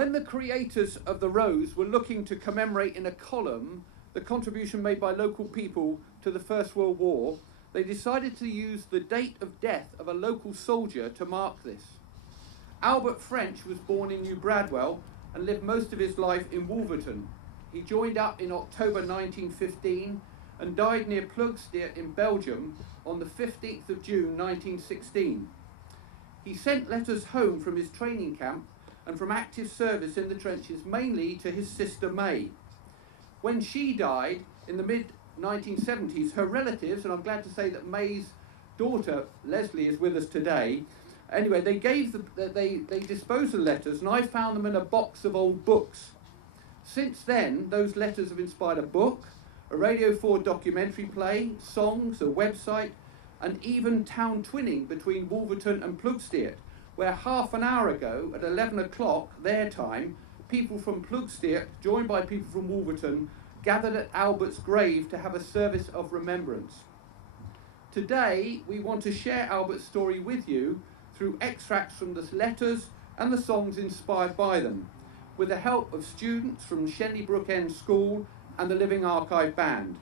When the creators of the Rose were looking to commemorate in a column the contribution made by local people to the First World War, they decided to use the date of death of a local soldier to mark this. Albert French was born in New Bradwell and lived most of his life in Wolverton. He joined up in October 1915 and died near Ploegsteert in Belgium on the 15th of June 1916. He sent letters home from his training camp and from active service in the trenches, mainly to his sister May. When she died in the mid-1970s, her relatives, and I'm glad to say that May's daughter Leslie is with us today, anyway, they disposed of the letters, and I found them in a box of old books. Since then, those letters have inspired a book, a Radio 4 documentary play, songs, a website, and even town twinning between Wolverton and Ploegsteert, where half an hour ago, at 11 o'clock their time, people from Ploegsteert, joined by people from Wolverton, gathered at Albert's grave to have a service of remembrance. Today, we want to share Albert's story with you through extracts from the letters and the songs inspired by them, with the help of students from Shenley Brook End School and the Living Archive Band.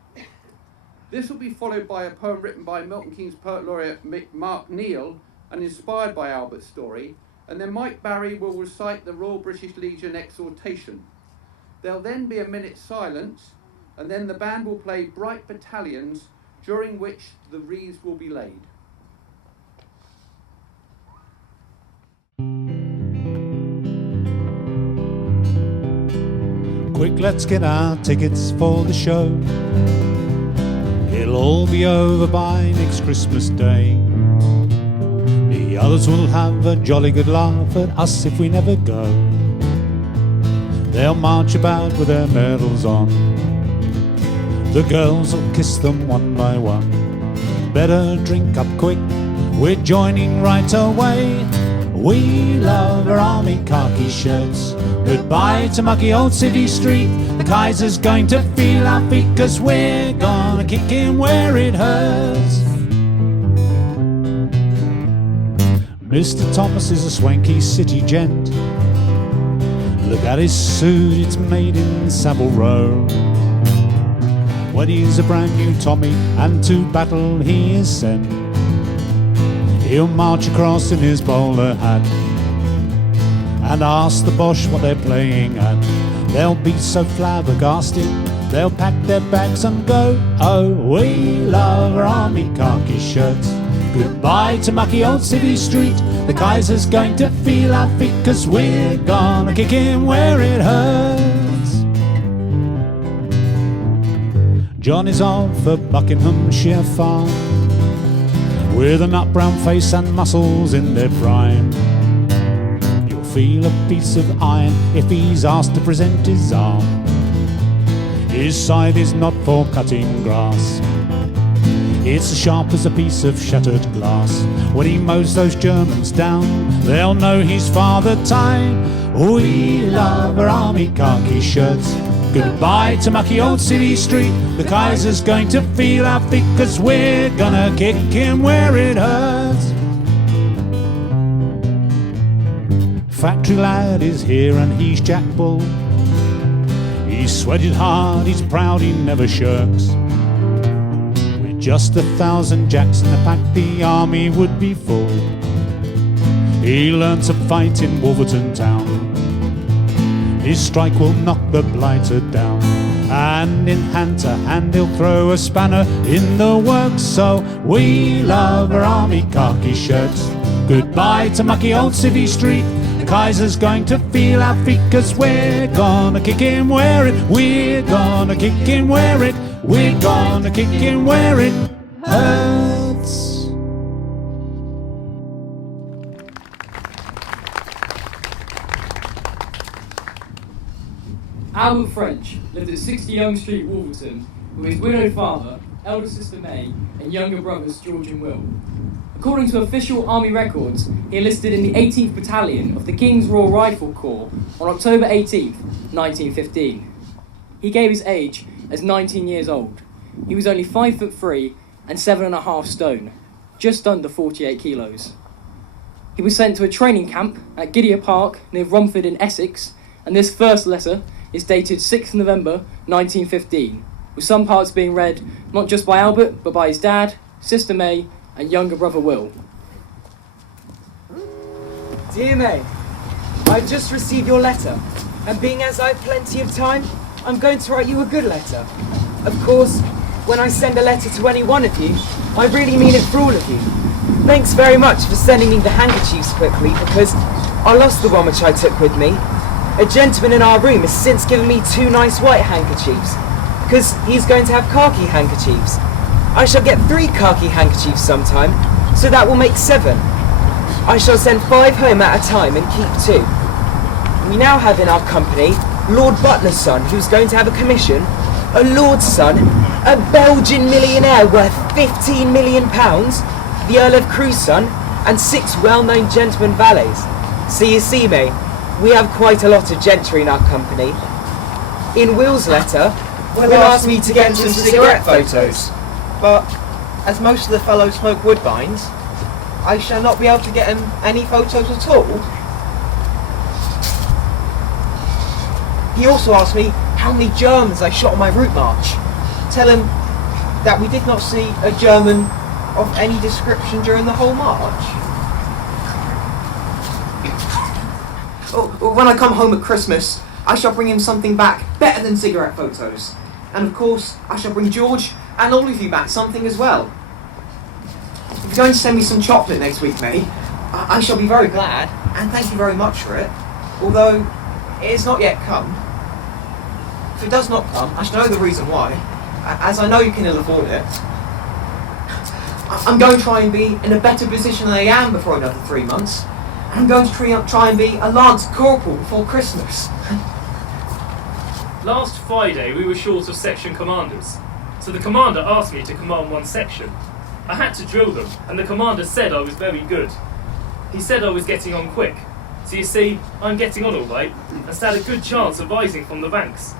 This will be followed by a poem written by Milton Keynes Poet Laureate Mark Neal and inspired by Albert's story, and then Mike Barry will recite the Royal British Legion exhortation. There'll then be a minute's silence, and then the band will play Bright Battalions, during which the wreaths will be laid. Quick, let's get our tickets for the show. It'll all be over by next Christmas Day. The others will have a jolly good laugh at us if we never go. They'll march about with their medals on. The girls will kiss them one by one. Better drink up quick, we're joining right away. We love our army khaki shirts. Goodbye to mucky old city street. The Kaiser's going to feel our feet, 'cause we're gonna kick him where it hurts. Mr. Thomas is a swanky city gent. Look at his suit, it's made in Savile Row. When he's a brand new Tommy and to battle he is sent, he'll march across in his bowler hat and ask the Boche what they're playing at. They'll be so flabbergasted, they'll pack their bags and go. Oh, we love our army khaki shirts. Goodbye to mucky old city street. The Kaiser's going to feel our feet, 'cause we're gonna kick him where it hurts. John is off for Buckinghamshire farm, with a nut brown face and muscles in their prime. You'll feel a piece of iron if he's asked to present his arm. His scythe is not for cutting grass, it's as sharp as a piece of shattered glass. When he mows those Germans down, they'll know he's Father Time. We love our army khaki shirts. Goodbye to mucky old city street. The Kaiser's going to feel our feet, 'cause we're gonna kick him where it hurts. Factory lad is here and he's Jack Bull. He's sweated hard, he's proud, he never shirks. Just 1,000 Jacks in the pack, the army would be full. He learned to fight in Wolverton town. His strike will knock the blighter down, and in hand to hand he'll throw a spanner in the works. So we love our army khaki shirts. Goodbye to mucky old city street. The Kaiser's going to feel our feet, 'cause we're gonna kick him where it. We're gonna kick him where it. We're gonna kick him where it hurts. Albert French lived at 60 Young Street, Wolverton, with his widowed father, elder sister May, and younger brothers George and Will. According to official army records, he enlisted in the 18th Battalion of the King's Royal Rifle Corps on October 18th, 1915. He gave his age as 19 years old. He was only 5'3" and 7.5 stone, just under 48 kilos. He was sent to a training camp at Gidea Park near Romford in Essex, and this first letter is dated 6th November 1915, with some parts being read not just by Albert, but by his dad, sister May, and younger brother Will. Dear May, I've just received your letter, and being as I have plenty of time, I'm going to write you a good letter. Of course, when I send a letter to any one of you, I really mean it for all of you. Thanks very much for sending me the handkerchiefs quickly, because I lost the one which I took with me. A gentleman in our room has since given me 2 nice white handkerchiefs, because he's going to have khaki handkerchiefs. I shall get 3 khaki handkerchiefs sometime, so that will make 7. I shall send 5 home at a time and keep 2. We now have in our company Lord Butler's son, who's going to have a commission, a lord's son, a Belgian millionaire worth £15 million, the Earl of Crewe's son, and 6 well-known gentlemen valets. So you see, May, we have quite a lot of gentry in our company. In Will's letter, Will asked me to get some cigarette photos, but as most of the fellows smoke woodbines, I shall not be able to get him any photos at all. He also asked me how many Germans I shot on my route march. Tell him that we did not see a German of any description during the whole march. When I come home at Christmas, I shall bring him something back better than cigarette photos. And of course, I shall bring George and all of you back something as well. If you're going to send me some chocolate next week, May, I shall be very glad, and thank you very much for it, although it has not yet come. If it does not come, I shall know the reason why, as I know you can ill afford it. I'm going to try and be in a better position than I am before another 3 months, and I'm going to try and be a Lance Corporal before Christmas. Last Friday we were short of section commanders, so the commander asked me to command one section. I had to drill them, and the commander said I was very good. He said I was getting on quick, so you see, I'm getting on all right, and stand a good chance of rising from the ranks.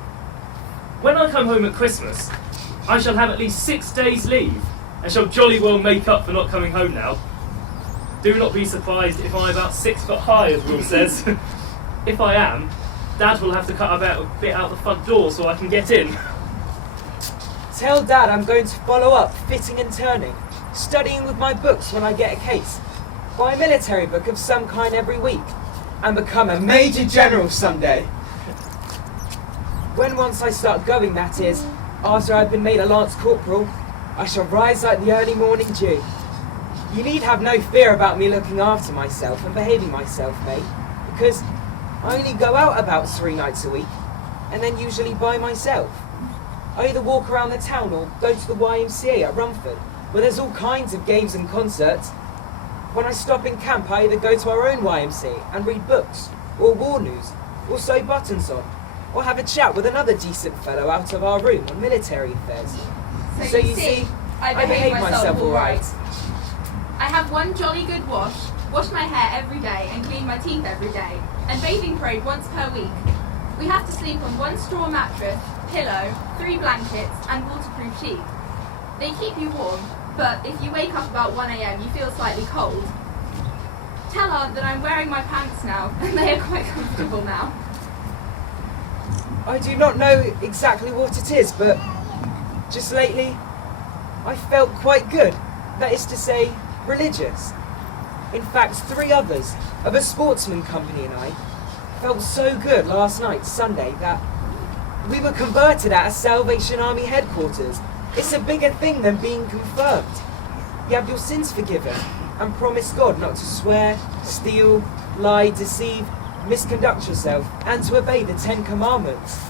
When I come home at Christmas, I shall have at least 6 days leave, and shall jolly well make up for not coming home now. Do not be surprised if I'm about 6 foot high, as Will says. If I am, Dad will have to cut about a bit out the front door so I can get in. Tell Dad I'm going to follow up fitting and turning, studying with my books when I get a case, buy a military book of some kind every week, and become a Major General someday. When once I start going, that is, after I've been made a Lance Corporal, I shall rise like the early morning dew. You need have no fear about me looking after myself and behaving myself, May, because I only go out about 3 nights a week, and then usually by myself. I either walk around the town or go to the YMCA at Rumford, where there's all kinds of games and concerts. When I stop in camp, I either go to our own YMCA and read books, or war news, or sew buttons on, or have a chat with another decent fellow out of our room on military affairs. So you see, I behave myself all right. I have one jolly good wash my hair every day and clean my teeth every day, and bathing parade once per week. We have to sleep on 1 straw mattress, pillow, 3 blankets, and waterproof sheets. They keep you warm, but if you wake up about 1 a.m. you feel slightly cold. Tell Aunt that I'm wearing my pants now, and they are quite comfortable now. I do not know exactly what it is, but just lately I felt quite good. That is to say, religious. In fact, 3 others of a sportsman company and I felt so good last night, Sunday, that we were converted at a Salvation Army headquarters. It's a bigger thing than being confirmed. You have your sins forgiven and promise God not to swear, steal, lie, deceive, misconduct yourself, and to obey the 10 Commandments.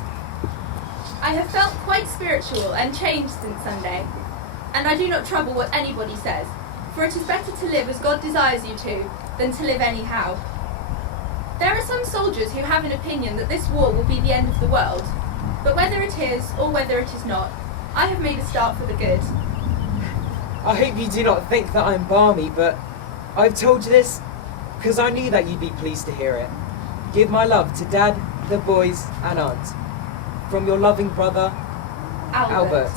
I have felt quite spiritual and changed since Sunday, and I do not trouble what anybody says, for it is better to live as God desires you to, than to live anyhow. There are some soldiers who have an opinion that this war will be the end of the world, but whether it is or whether it is not, I have made a start for the good. I hope you do not think that I'm balmy, but I've told you this because I knew that you'd be pleased to hear it. Give my love to Dad, the boys, and Aunt. From your loving brother, Albert.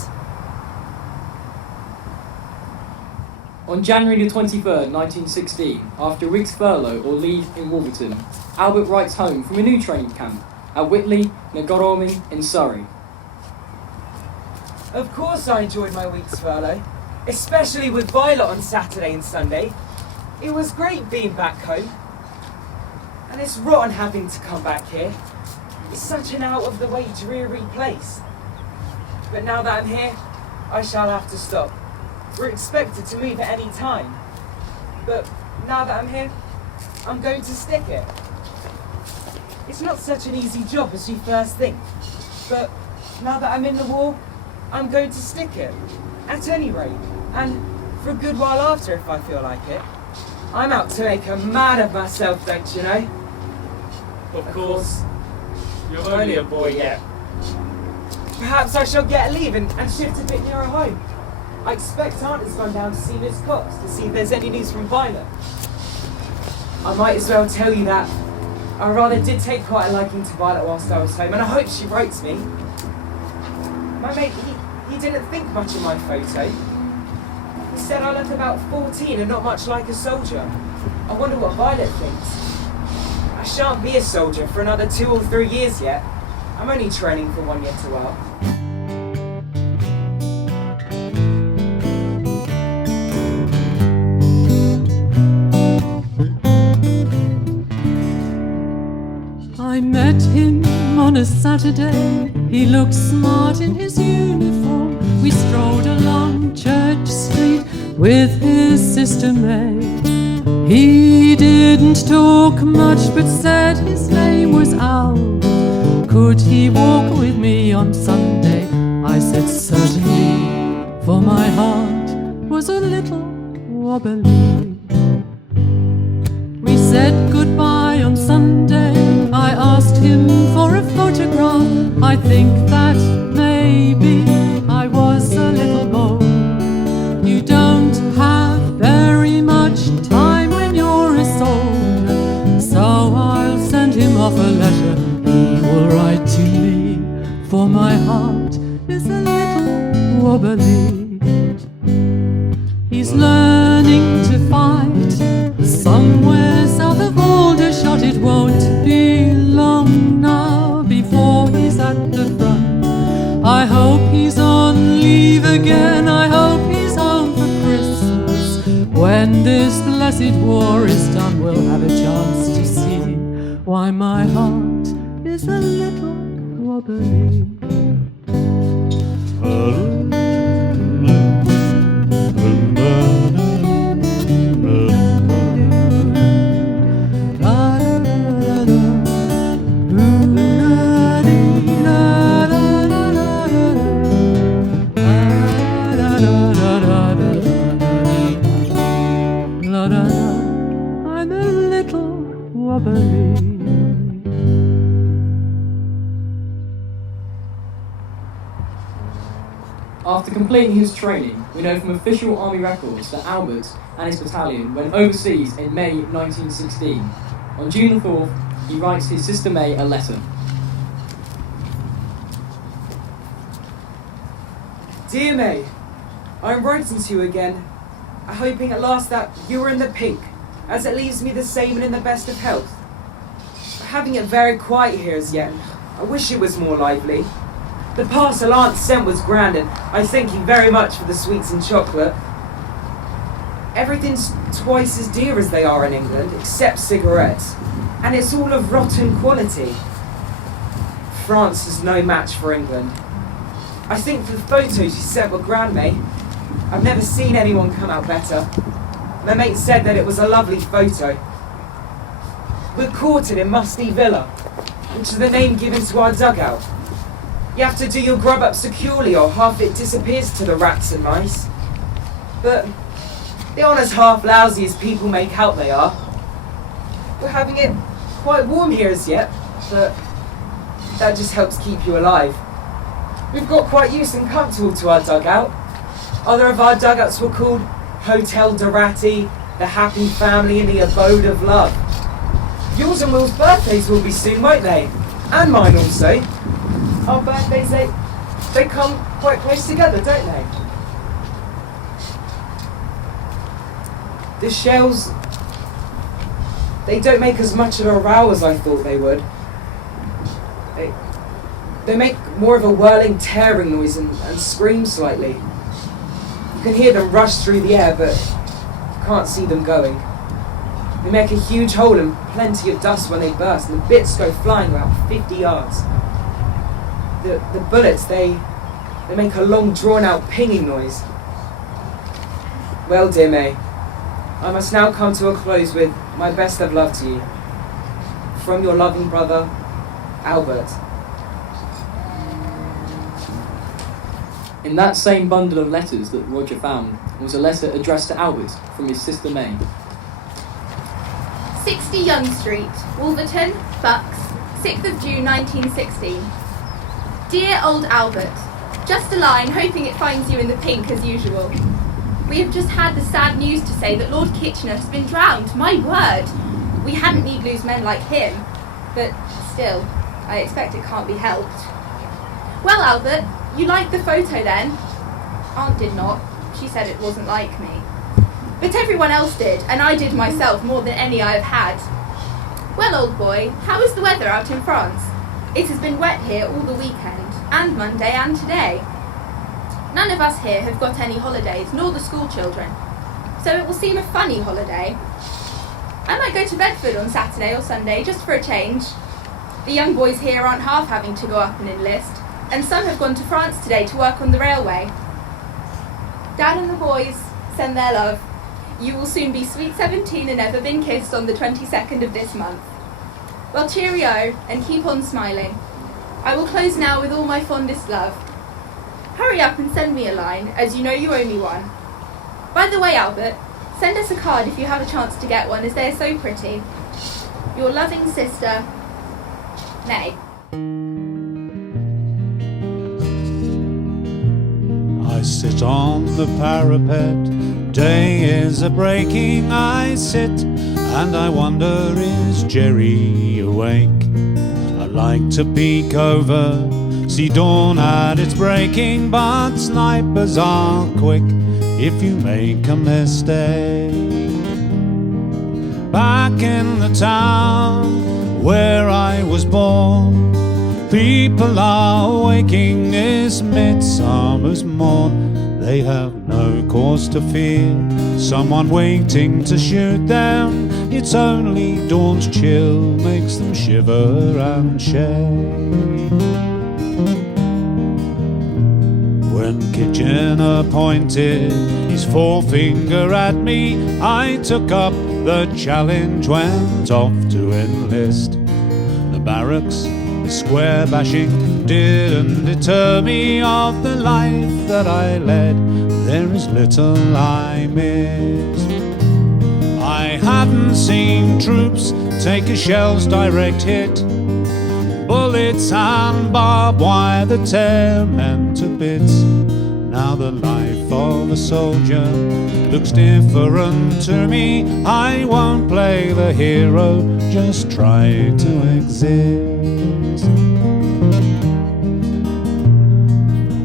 On January the 23rd, 1916, after a week's furlough or leave in Wolverton, Albert writes home from a new training camp at Whitley, Nagorormi in Surrey. Of course I enjoyed my week's furlough, especially with Violet on Saturday and Sunday. It was great being back home. And it's rotten having to come back here. It's such an out-of-the-way, dreary place. But now that I'm here, I shall have to stop. We're expected to move at any time. But now that I'm here, I'm going to stick it. It's not such an easy job as you first think. But now that I'm in the war, I'm going to stick it. At any rate. And for a good while after if I feel like it. I'm out to make a man of myself, don't you know? Of course. You're only a boy yet. Perhaps I shall get a leave and shift a bit nearer home. I expect Aunt has gone down to see Miss Cox to see if there's any news from Violet. I might as well tell you that I rather did take quite a liking to Violet whilst I was home, and I hope she writes me. My mate, he didn't think much of my photo. He said I look about 14 and not much like a soldier. I wonder what Violet thinks. I shan't be a soldier for another 2 or 3 years yet. I'm only training for 1 year to while. I met him on a Saturday. He looked smart in his uniform. We strolled along Church Street with his sister May. He didn't talk much but said his name was Al. Could he walk with me on Sunday? I said certainly, for my heart was a little wobbly. We said goodbye on Sunday. I asked him for a photograph. I think that maybe I was a little bold. You don't have very much time when you're a soldier, so I'll send him off a letter. He will write to me, for my heart is a little wobbly. He's learning to fight somewhere south of Aldershot. It won't be long now before he's at the front. I hope he's on leave again. I hope he's home for Christmas. When this blessed war is done, we'll have a chance to see why my heart is a little wobbly. I'm a little wobbly. After completing his training, we know from official army records that Albert and his battalion went overseas in May 1916. On June the 4th, he writes his sister May a letter. Dear May, I'm writing to you again, hoping at last that you are in the pink, as it leaves me the same and in the best of health. Having it very quiet here as yet, I wish it was more lively. The parcel Aunt sent was grand, and I thank you very much for the sweets and chocolate. Everything's twice as dear as they are in England, except cigarettes, and it's all of rotten quality. France is no match for England. I think the photos you sent were grand, May. I've never seen anyone come out better. My mate said that it was a lovely photo. We're quartered in Musty Villa, which is the name given to our dugout. You have to do your grub up securely or half it disappears to the rats and mice. But they aren't as half lousy as people make out they are. We're having it quite warm here as yet, but that just helps keep you alive. We've got quite used and comfortable to our dugout. Other of our dugouts were called Hotel Dorati, the Happy Family, and the Abode of Love. Yours and Will's birthdays will be soon, won't they? And mine also. Our birthdays, they come quite close together, don't they? The shells, they don't make as much of a row as I thought they would. They make more of a whirling, tearing noise and scream slightly. You can hear them rush through the air, but you can't see them going. They make a huge hole and plenty of dust when they burst, and the bits go flying about 50 yards. The bullets, they make a long, drawn-out pinging noise. Well, dear May, I must now come to a close with my best of love to you. From your loving brother, Albert. In that same bundle of letters that Roger found was a letter addressed to Albert from his sister May. 60 Young Street, Wolverton, Bucks, 6th of June 1916. Dear old Albert, just a line, hoping it finds you in the pink as usual. We have just had the sad news to say that Lord Kitchener has been drowned. My word! We hadn't need lose men like him, but still, I expect it can't be helped. Well, Albert, you liked the photo then? Aunt did not. She said it wasn't like me. But everyone else did, and I did myself more than any I have had. Well, old boy, how is the weather out in France? It has been wet here all the weekend, and Monday and today. None of us here have got any holidays, nor the school children, so it will seem a funny holiday. I might go to Bedford on Saturday or Sunday, just for a change. The young boys here aren't half having to go up and enlist, and some have gone to France today to work on the railway. Dad and the boys send their love. You will soon be sweet 17 and never been kissed on the 22nd of this month. Well, cheerio, and keep on smiling. I will close now with all my fondest love. Hurry up and send me a line, as you know you owe me one. By the way, Albert, send us a card if you have a chance to get one, as they are so pretty. Your loving sister, May. I sit on the parapet, day is a-breaking, I sit and I wonder, is Jerry awake? I like to peek over, see dawn at its breaking, but snipers are quick if you make a mistake. Back in the town where I was born, people are waking this midsummer's morn. They have no cause to fear someone waiting to shoot them. It's only dawn's chill makes them shiver and shake. When Kitchener pointed his forefinger at me, I took up the challenge, went off to enlist. The barracks, square bashing didn't deter me of the life that I led. There is little I missed. I hadn't seen troops take a shell's direct hit, bullets and barbed wire that tear men to bits. Now the life of a soldier looks different to me. I won't play the hero, just try to exist.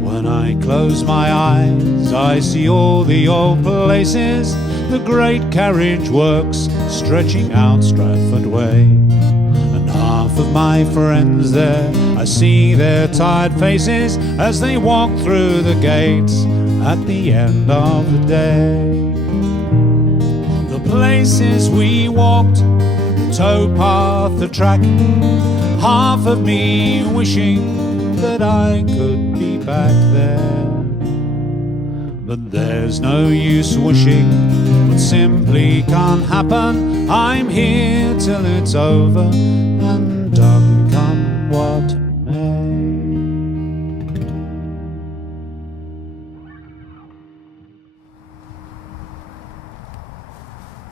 When I close my eyes, I see all the old places, the great carriage works stretching out Stratford way. And half of my friends there, I see their tired faces as they walk through the gates at the end of the day. The places we walked, the towpath, the track, half of me wishing that I could be back there. But there's no use wishing what simply can't happen. I'm here till it's over and done, come what may.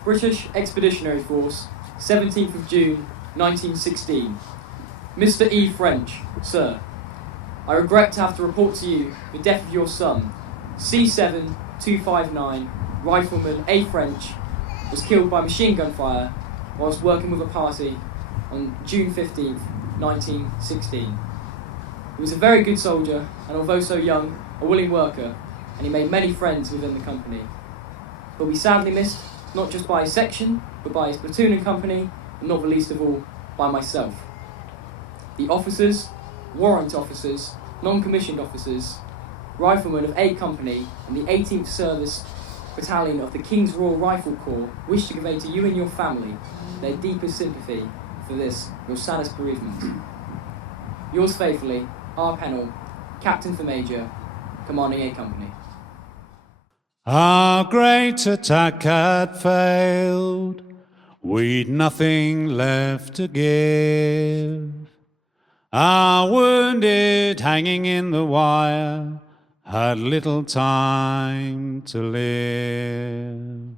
British Expeditionary Force, 17th of June, 1916. Mr. E. French, Sir, I regret to have to report to you the death of your son, C7259, Rifleman A. French, was killed by machine gun fire whilst working with a party on June 15th, 1916. He was a very good soldier, and although so young, a willing worker, and he made many friends within the company. But we sadly missed, not just by his section, but by his platoon and company, and not the least of all, by myself. The officers, warrant officers, non-commissioned officers, riflemen of A Company and the 18th Service Battalion of the King's Royal Rifle Corps wish to convey to you and your family their deepest sympathy for this, your saddest bereavement. Yours faithfully, R. Pennell, Captain for Major, Commanding A Company. Our great attack had failed, we'd nothing left to give. Our wounded hanging in the wire had little time to live.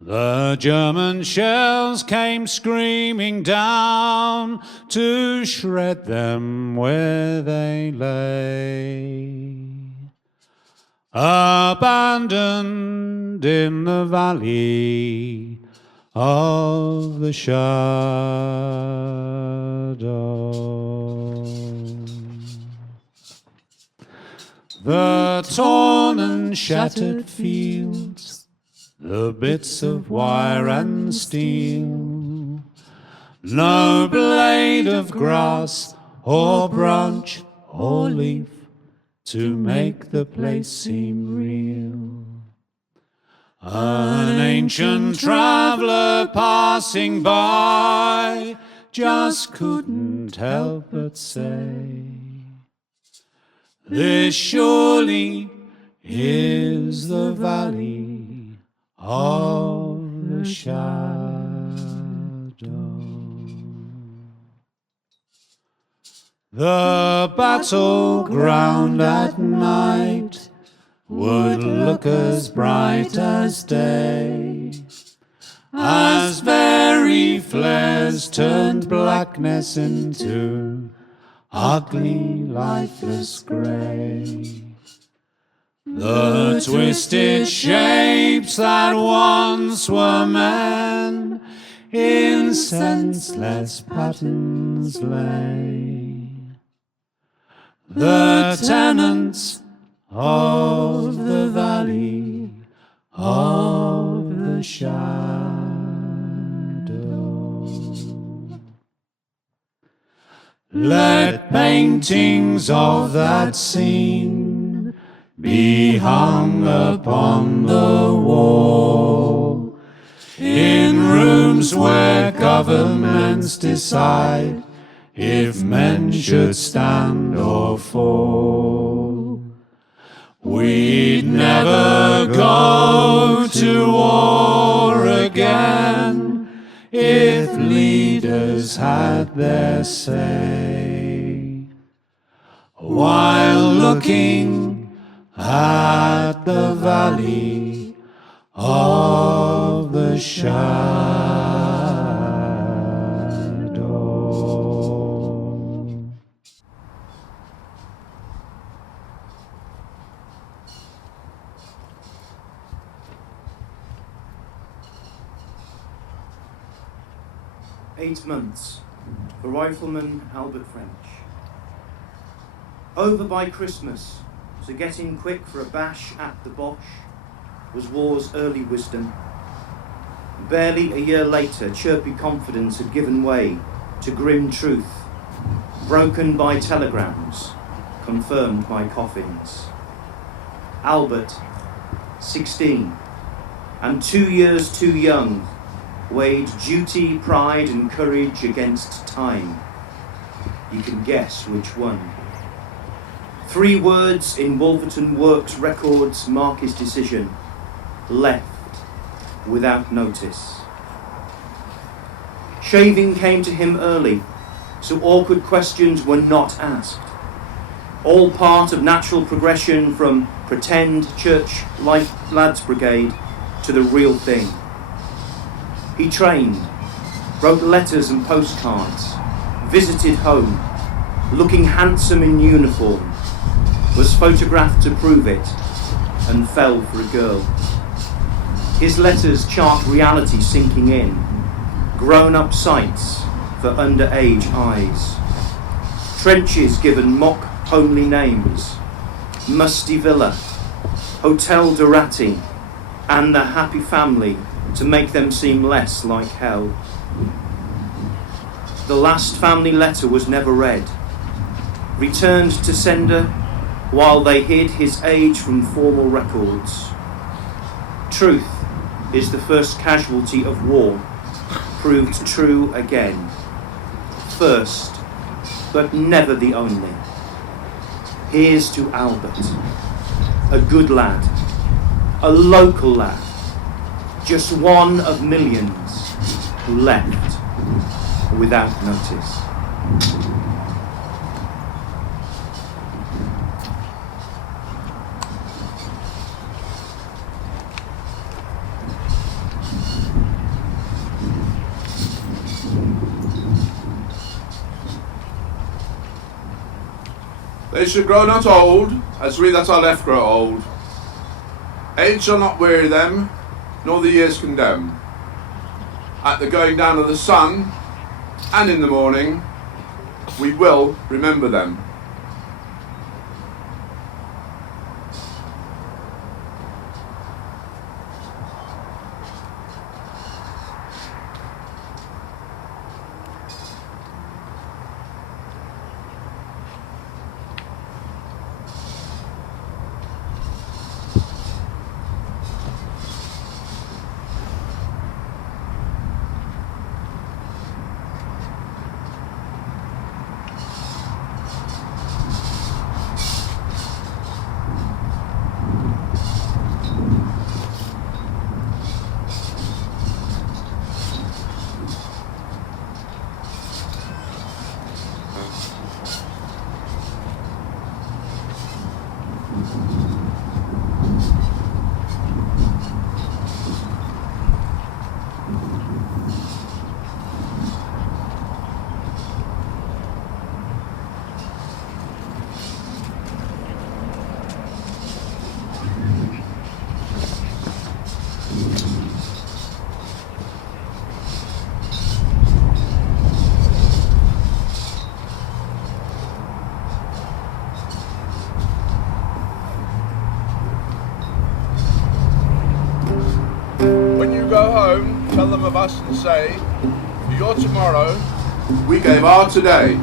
The German shells came screaming down to shred them where they lay, abandoned in the valley of the shadow. The torn and shattered fields, the bits of wire and steel, no blade of grass or branch or leaf to make the place seem real. An ancient traveller passing by just couldn't help but say, this surely is the valley of the shadow. The battleground at night would look as bright as day, as very flares turned blackness into ugly, lifeless grey. The twisted shapes that once were men in senseless patterns lay. The tenants of the valley of the shadow. Let paintings of that scene be hung upon the wall, in rooms where governments decide if men should stand or fall. We'd never go to war again if leaders had their say, while looking at the valley of the shadow. 8 months for Rifleman Albert French. Over by Christmas, so getting quick for a bash at the Boche was war's early wisdom. Barely a year later, chirpy confidence had given way to grim truth, broken by telegrams, confirmed by coffins. Albert, 16, and 2 years too young, weighed duty, pride and courage against time. You can guess which one. 3 words in Wolverton Works records mark his decision: left without notice. Shaving came to him early, so awkward questions were not asked. All part of natural progression from pretend church life lads brigade to the real thing. He trained, wrote letters and postcards, visited home, looking handsome in uniform, was photographed to prove it, and fell for a girl. His letters chart reality sinking in, grown-up sights for underage eyes. Trenches given mock homely names: Musty Villa, Hotel Dorati, and the Happy Family, to make them seem less like hell. The last family letter was never read. returned to sender while they hid his age from formal records. Truth is the first casualty of war, proved true again. First, but never the only. Here's to Albert, a good lad, a local lad, just one of millions who left without notice. They should grow not old, as we that are left grow old. Age shall not weary them, nor the years condemn. At the going down of the sun, and in the morning, we will remember them. Go home, tell them of us and say, for your tomorrow, we gave our today.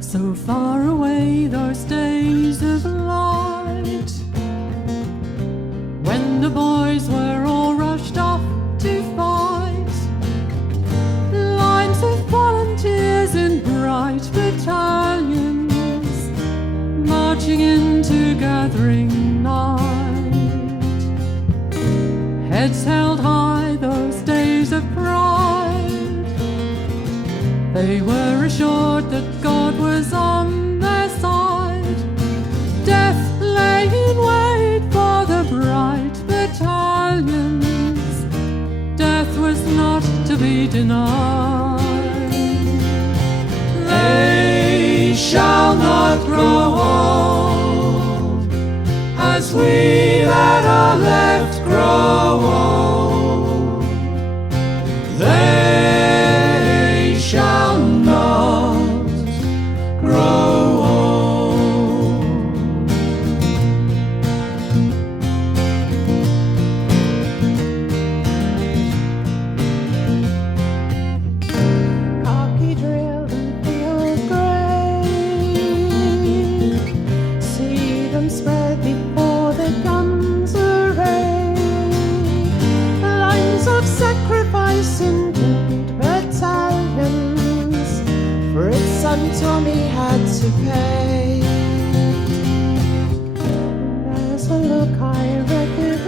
So far away those days of light, when the boys were all rushed off to fight. Lines of volunteers in bright battalions, marching into gathering night. Heads held high, those days of pride. They were assured that God was on their side. we deny. They shall not grow old as we that are left grow old. They shall not grow Tommy had to pay. There's a look I recognize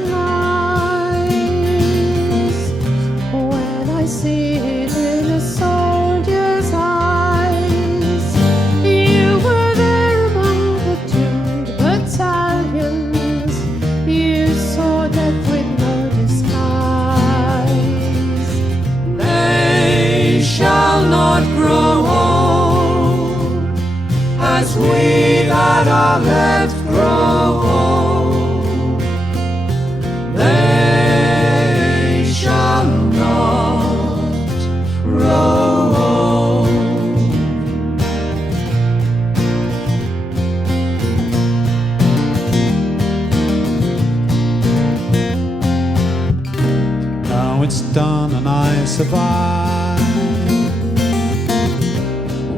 when I see it in a soldier's eyes. You were there among the doomed battalions. You saw death with no disguise. They shall not grow old as we that are left grow old. They shall not grow old. Now it's done and I survive.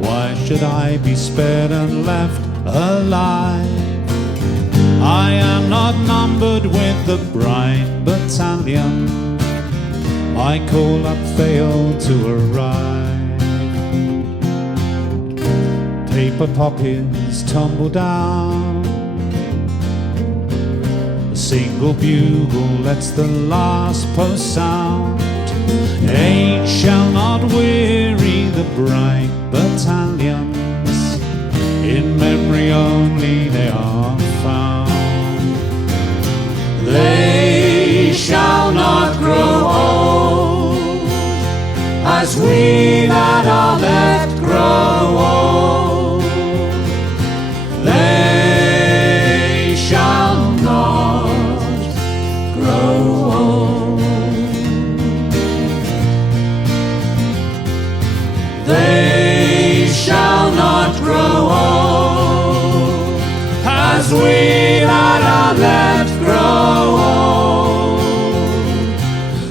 Why should I be spared and left alive? I am not numbered with the bright battalion. My call-up failed to arrive. Paper poppies tumble down. A single bugle lets the last post sound. Age shall not weary the bright battalions. In memory only they are found. They shall not grow old as we that are left grow old. They shall not grow old. They shall not grow old as we that are left grow old.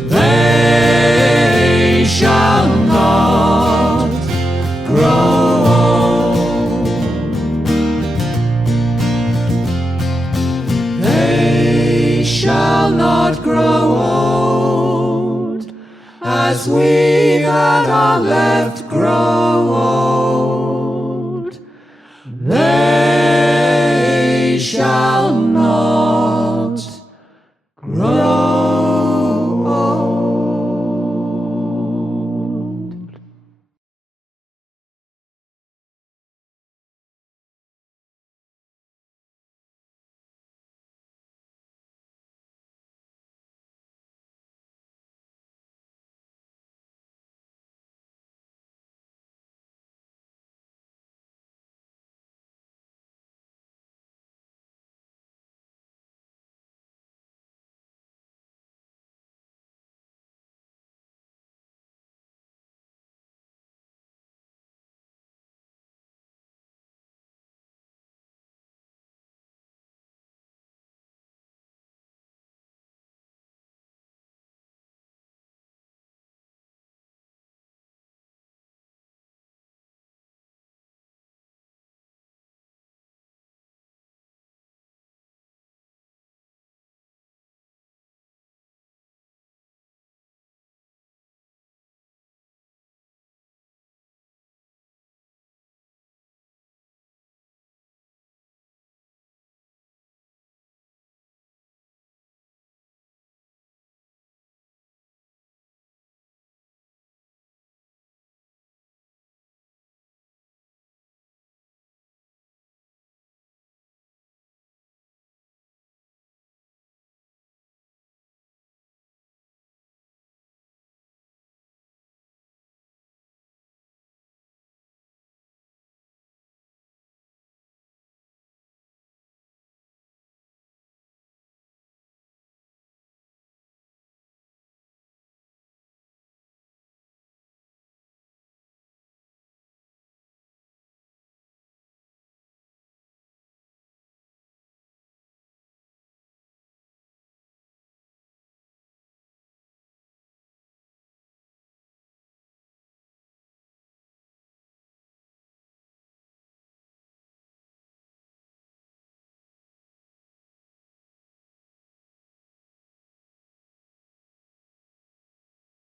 They shall not grow old. They shall not grow old as we that are left grow old. They